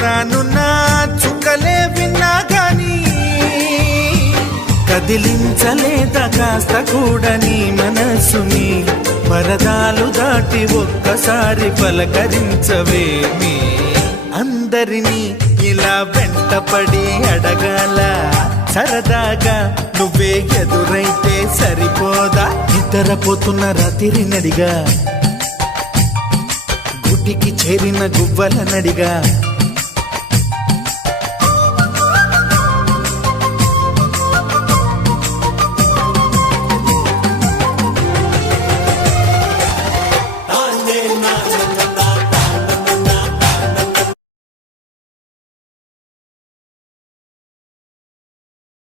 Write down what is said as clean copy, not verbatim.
రానున్న చుక్కలే విన్నా గాని కదిలించలేదా కాస్త కూడా నీ మనసుని పరదాలు దాటి ఒక్కసారి పలకరించవేమి అందరినీ ఇలా వెంటపడి అడగాల సరదాగా నువ్వే ఎదురైతే సరిపోదా నిద్రపోతున్న రాత్రి నడిగా గుటికి చేరిన గువ్వల నడిగా